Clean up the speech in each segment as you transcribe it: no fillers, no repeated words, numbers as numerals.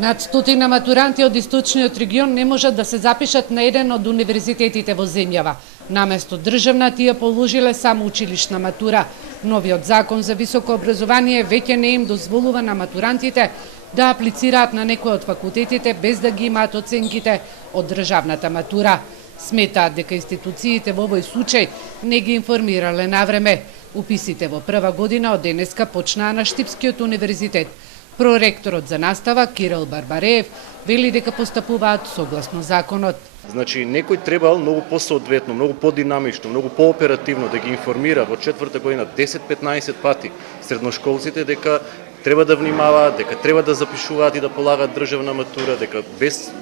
Над 100 матуранти од источниот регион не можат да се запишат на еден од универзитетите во земјава. Наместо државна, тие положиле само училишна матура. Новиот закон за високо образование веќе не им дозволува на матурантите да аплицираат на некој од факултетите без да ги имаат оценките од државната матура. Сметаат дека институциите во овој случај не ги информирале навреме. Уписите во прва година од денеска почнаа на Штипскиот универзитет. Проректорот за настава Кирил Барбареев вели дека постапуваат согласно законот. Значи, некој требал многу посоодветно, многу подинамично, многу пооперативно да ги информира во четврта година 10-15 пати средношколците дека треба да внимаваат, дека треба да запишуваат и да полагаат државна матура,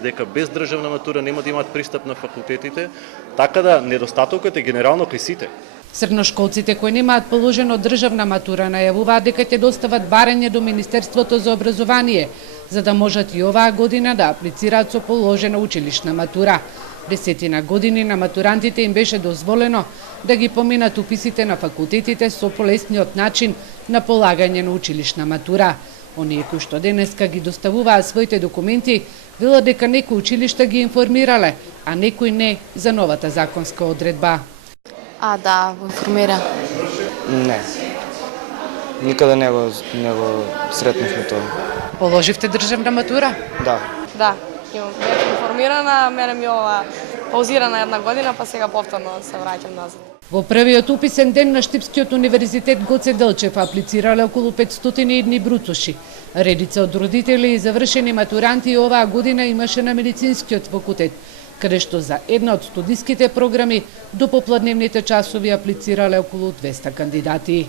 дека без државна матура нема да имаат пристап на факултетите, така да недостатокот е генерално кај сите. Средношколците кои немаат положено државна матура најавуваат дека ќе достават барање до Министерството за образование, за да можат и оваа година да аплицираат со положена училишна матура. Десетина години на матурантите им беше дозволено да ги поминат уписите на факултетите со полесниот начин на полагање на училишна матура. Оние кои што денеска ги доставуваа своите документи, велат дека некои училишта ги информирале, а некои не за новата законска одредба. Да, го информира. Не. Никаде не го сретнахме тоа. Положивте државна матура? Да. Да, бев информирана, мене ми ова паузирана една година, па сега повторно се враќам назад. Во првиот уписен ден на Штипскиот универзитет Гоце Делчев аплицирале околу 501 бруцуши. Редица од родители и завршени матуранти оваа година имаше на медицинскиот факултет, каде што за една од студиските програми до попладневните часови аплицирале околу 200 кандидати.